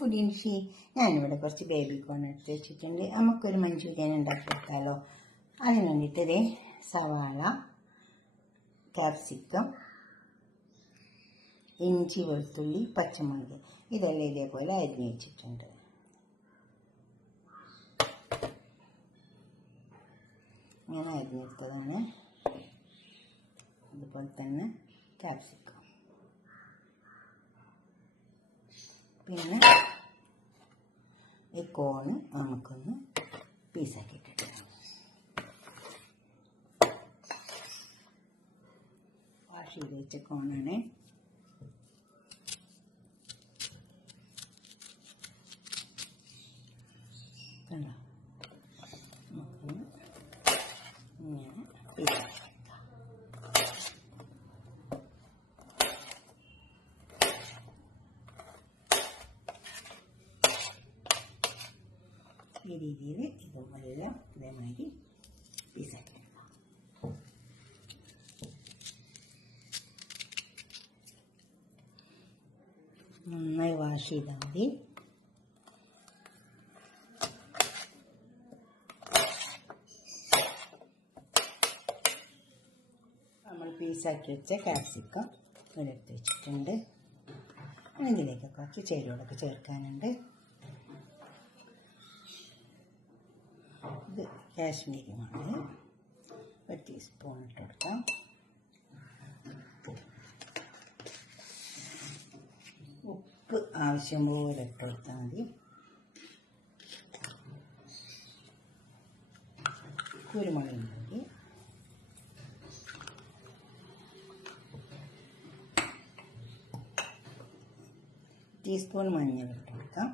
ഫുഡിൻഷി. ഞാനിവിടെ കുറച്ച് baby corn എടുത്ത് വെച്ചിട്ടുണ്ട്. നമുക്കൊരു മഞ്ചൂരിയൻ ഉണ്ടാക്കിയെടുത്താലോ. അതിന് വേണ്ടിയിട്ട് സവാള, ക്യാപ്സിക്കം, ഇഞ്ചി, വെളുത്തുള്ളി, പച്ചമുളക് ഇതെല്ലാം ഇതേപോലെ അരിഞ്ഞ് വെച്ചിട്ടുണ്ട്. ഇങ്ങനെ അരിഞ്ഞെടുത്തതാണ്. അതുപോലെ തന്നെ ക്യാപ്സിക്കം, പിന്നെ ഈ കോണ് നമുക്കൊന്ന് പീസാക്കിയിട്ടിട്ട് വാഷ് ചെയ്ത് വെച്ച കോണാണ്. കണ്ടോ, നമുക്കൊന്ന് ഇങ്ങനെ പീസാക്കി. ഈ രീതിയിൽ ഇതുമെല്ലാം ഇതേമാതിരി പീസാക്കി എടുക്കാം. നന്നായി വാഷ് ചെയ്താൽ മതി. നമ്മൾ പീസാക്കി വെച്ച ക്യാപ്സിക്കം എടുത്ത് വെച്ചിട്ടുണ്ട്. ഇതിലേക്ക് കുറച്ച് ചേരുവകളൊക്കെ ചേർക്കാനുണ്ട്. ഇത് കാശ്മീരി മുളക് 1 ടീസ്പൂൺ ഇട്ട് കൊടുക്കാം. ഉപ്പ് ആവശ്യം പോലെ ഇട്ട് കൊടുത്താൽ മതി. കുരുമുളക് പൊടി, ടീസ്പൂൺ മഞ്ഞൾ ഇട്ട് കൊടുക്കാം.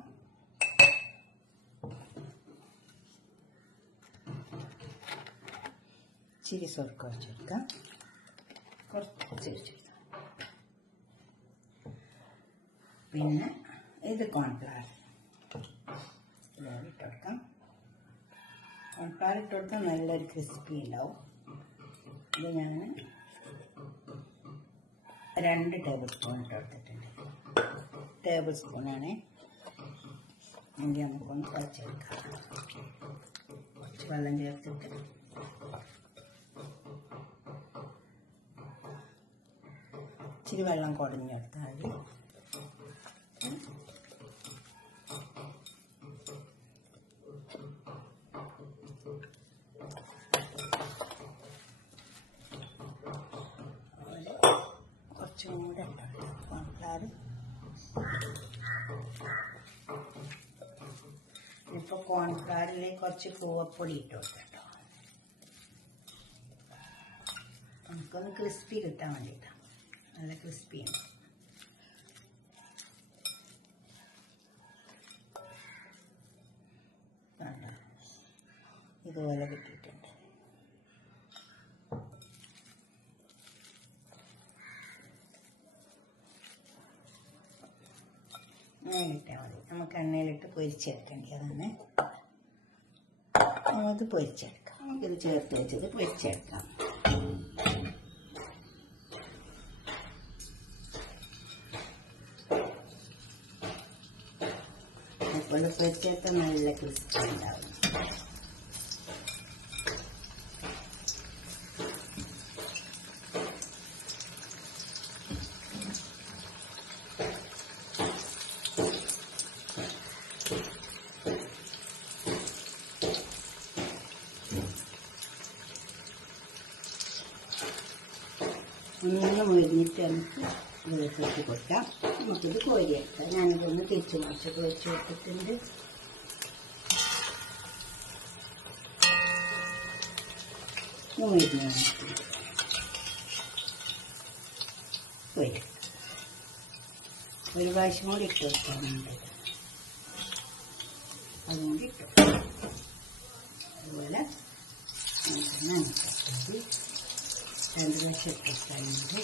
ഇച്ചിരി സ്വർക്ക വെച്ചെടുക്കാം. കുറച്ച് വെച്ചെടുക്കാം. പിന്നെ ഇത് കോൺഫ്ലവർ ഇട്ട് കൊടുക്കാം. കോൺഫ്ലവർ ഇട്ട് കൊടുത്താൽ നല്ലൊരു ക്രിസ്പി ഉണ്ടാവും. ഇത് ഞാൻ 2 ടേബിൾ സ്പൂൺ ഇട്ട് കൊടുത്തിട്ടുണ്ട്. ടേബിൾ സ്പൂണാണ്. എങ്കിൽ നമുക്കൊന്ന് കുഴച്ചെടുക്കാം. കുറച്ച് വെള്ളം ചേർത്തിട്ട് ഇച്ചിരി വെള്ളം കുടഞ്ഞെടുത്താൽ മതി. കുറച്ചും കൂടെ കോൺഫ്ലവർ. ഇപ്പോൾ കോൺഫ്ലവറിലേക്ക് കുറച്ച് കൂവപ്പൊടി ഇട്ട് കൊടുക്കട്ടോ. നമുക്കൊന്ന് ക്രിസ്പി കിട്ടാൻ വേണ്ടിയിട്ടാണ്. നല്ല ക്രിസ്പിയാണ്. ഇതുപോലെ കിട്ടിയിട്ടുണ്ട്. അങ്ങനെ കിട്ടിയാൽ മതി. നമുക്ക് എണ്ണയിലിട്ട് പൊരിച്ചെടുക്കേണ്ടതാണ്. നമുക്കത് പൊരിച്ചെടുക്കാം. നമുക്കിത് ചേർത്ത് വെച്ചത് പൊരിച്ചെടുക്കാം. അപ്പോൾ പൊരിച്ചെടുത്താൽ നല്ല ക്രിസ്പി ഉണ്ടാവും. ഒന്ന് മുരിഞ്ഞിട്ട് നമുക്ക് വെളുപ്പിച്ച് കൊടുക്കാം. നമുക്കിത് കോരിയെടുക്കാം. ഞാനിതൊന്ന് തിരിച്ചു മറിച്ചൊക്കെ വെച്ച് കൊടുത്തിട്ടുണ്ട്. മുരിഞ്ഞ കോരി ഒരു പ്രാവശ്യം കൂടി ഇട്ട് കൊടുക്കാനുണ്ട്. അതുകൊണ്ട് ഇട്ടു. അതുപോലെ നമുക്ക് 2 പ്രാവശ്യം ഇട്ട് കൊടുക്കാനുണ്ട്.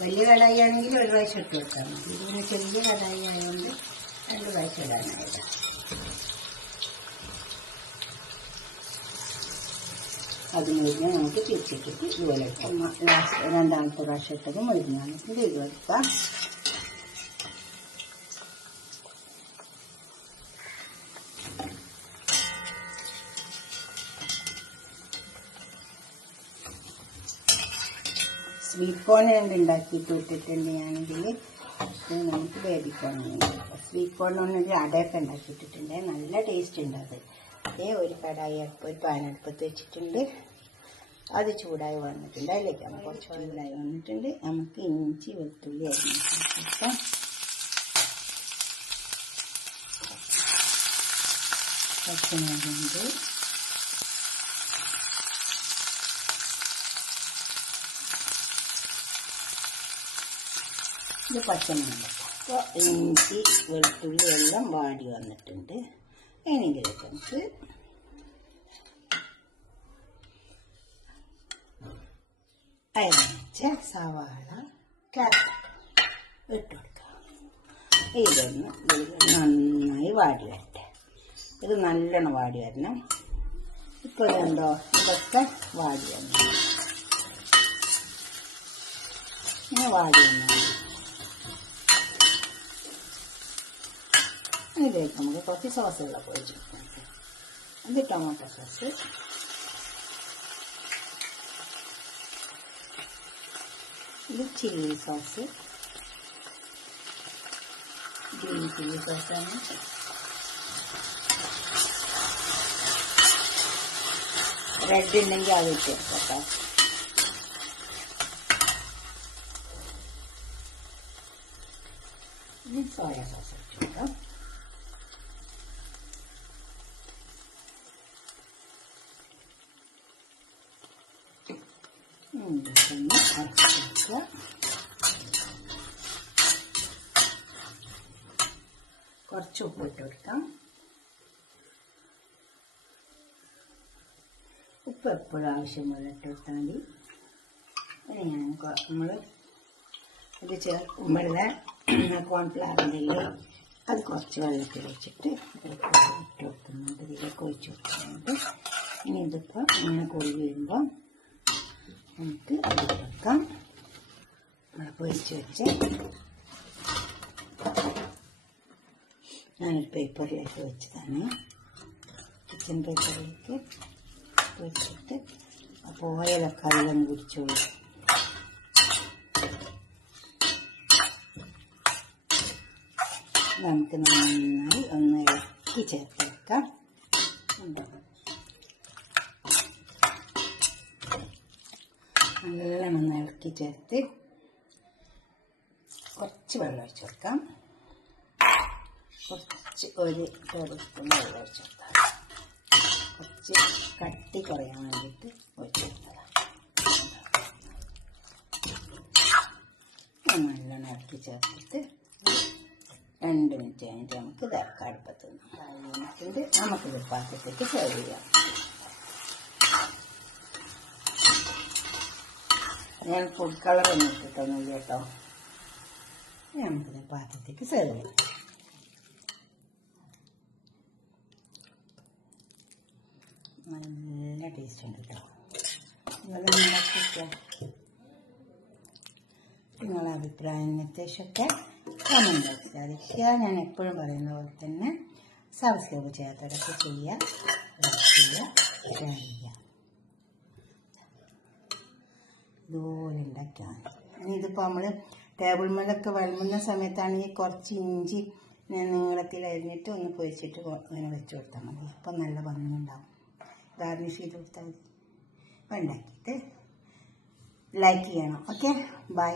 വലിയ കടായി ആണെങ്കിൽ 1 പ്രാവശ്യം ഇട്ട് കൊടുത്താൽ മതി. ഇതിന് ചെറിയ കടായി ആയതുകൊണ്ട് 2 പ്രാവശ്യം ഇടാനായിട്ട്. അത് മുരിഞ്ഞാൽ നമുക്ക് തിരിച്ചിട്ടിട്ട് ഇതുപോലെ ഇട്ടാം. രണ്ടാമത്തെ പ്രാവശ്യം ഇട്ടത് മുരിഞ്ഞാൽ ഇത് എടുക്കാം. സ്വീറ്റ് കോൺ ഉണ്ടാക്കിയിട്ട് ഇട്ടിട്ടുണ്ടെങ്കിൽ നമുക്ക് ബേബി കോൺ സ്വീറ്റ് കോൺ കൊണ്ടൊരു അടയൊക്കെ ഉണ്ടാക്കിയിട്ടിട്ടുണ്ട്. നല്ല ടേസ്റ്റ് ഉണ്ട് അത്. അതേ ഒരു കടായി ഒരു പാനടുപ്പത്ത് വെച്ചിട്ടുണ്ട്. അത് ചൂടായി വന്നിട്ടുണ്ട്. അതിലേക്ക് നമുക്ക് കുറച്ച് ചൂടായി വന്നിട്ടുണ്ട്. നമുക്ക് ഇഞ്ചി വെളുത്തുള്ളി അരിഞ്ഞിട്ട് പച്ചമുളകുണ്ട്, ഇത് പച്ചമുളക്. അപ്പോൾ ഇഞ്ചി വെളുത്തുള്ളി എല്ലാം വാടി വന്നിട്ടുണ്ട്. അതിനെങ്കിലേക്ക് നമുക്ക് അരിഞ്ഞ സവാള ഇട്ട് കൊടുക്കാം. ഇതൊന്ന് നന്നായി വാടി വരട്ടെ. ഇത് നല്ലോണം വാടി വരണം. ഇപ്പോൾ ഇതെന്തോ ഇതൊക്കെ വാടി വന്നു. ഇങ്ങനെ വാടി വന്നു. ഇതിലേക്ക് നമുക്ക് കുറച്ച് സോസുകളൊക്കെ ഒഴിച്ച് കൊടുക്കാം. ഇത് ടൊമാറ്റോ സോസ്, ഇത് ചില്ലി സോസ്, ഗ്രീൻ ചില്ലി സോസാണ്. റെഡ് ഉണ്ടെങ്കിൽ അത് ഇട്ട് കേട്ടോ. ഇത് സോയ സോസ് ഇട്ട് കൊടുക്കാം. കുറച്ച് ഉപ്പ് ഇട്ട് കൊടുക്കാം. ഉപ്പ് എപ്പോഴും ആവശ്യമുള്ള ഇട്ട് കൊടുത്താൽ മതി. ഞാൻ നമ്മൾ ഇത് ചേർക്കുമ്പോഴേ കോൺഫ്ലവർ ഉണ്ടല്ലോ, അത് കുറച്ച് വെള്ളത്തിൽ വെച്ചിട്ട് ഇട്ട് കൊടുക്കുന്നുണ്ട്. ഇതിലേക്ക് ഒഴിച്ച് കൊടുക്കുന്നുണ്ട്. ഇനി ഇതിപ്പോൾ ഇങ്ങനെ കൊടി വീഴുമ്പോൾ നമുക്ക് അത് വെക്കാം. നമ്മൾ പൊരിച്ച് വെച്ച് ഞാനൊരു പേപ്പറിലേക്ക് വെച്ചതാണ്. കിച്ചൺ പേപ്പറിലേക്ക് വെച്ചിട്ട് അപ്പോൾ ഓയിലൊക്കെ അതിലൊന്ന് പിടിച്ചോളൂ. നമുക്ക് നന്നായി ഒന്ന് ഇളക്കി ചേർത്ത് വെക്കാം. നല്ലോണം ഇളക്കി ചേർത്ത് കുറച്ച് വെള്ളം ഒഴിച്ച് കൊടുക്കാം. കുറച്ച് ഒരു ടേബിൾ സ്പൂൺ വെള്ളം ഒഴിച്ച് കൊടുക്കാം. കുറച്ച് കട്ടി കുറയാൻ വേണ്ടിയിട്ട് ഒഴിച്ച് കൊടുത്തതാണ്. നല്ലോണം ഇളക്കി ചേർത്തിട്ട് 2 മിനിറ്റ് കഴിഞ്ഞിട്ട് നമുക്ക് ഇതാക്കാം. അടുപ്പത്ത് നിന്ന് നമുക്കിത് പാത്രത്തേക്ക് സെർവ് ചെയ്യാം. ഞാൻ ഫുഡ് കളറൊന്നും ഇട്ടിട്ടൊന്നുമില്ല കേട്ടോ. നമുക്കിത് പാത്രത്തേക്ക് സെർവ് ചെയ്യാം. നല്ല ടേസ്റ്റ് ഉണ്ട് കേട്ടോ. നിങ്ങളുടെ അഭിപ്രായം നിർദ്ദേശമൊക്കെ കമൻറ്റ് ബോക്സിൽ അറിയിക്കുക. ഞാൻ എപ്പോഴും പറയുന്ന പോലെ തന്നെ സബ്സ്ക്രൈബ് ചെയ്യാത്തവരൊക്കെ ചെയ്യുക, ലൈക്ക് ചെയ്യുക, ഷെയർ ചെയ്യുക. ഇതുപോലെ ഉണ്ടാക്കിയാൽ മതി. ഇതിപ്പോൾ നമ്മൾ ടേബിൾ മേലൊക്കെ വിളമ്പുന്ന സമയത്താണെങ്കിൽ കുറച്ച് ഇഞ്ചി നീളത്തിൽ അരിഞ്ഞിട്ട് ഒന്ന് പൊരിച്ചിട്ട് അങ്ങനെ വെച്ച് കൊടുത്താൽ മതി. അപ്പം നല്ല ഭംഗിയുണ്ടാവും. ഗാർണിഷ് ചെയ്ത് കൊടുത്താൽ മതി. ഉണ്ടാക്കിയിട്ട് ലൈക്ക് ചെയ്യണം. Okay, by.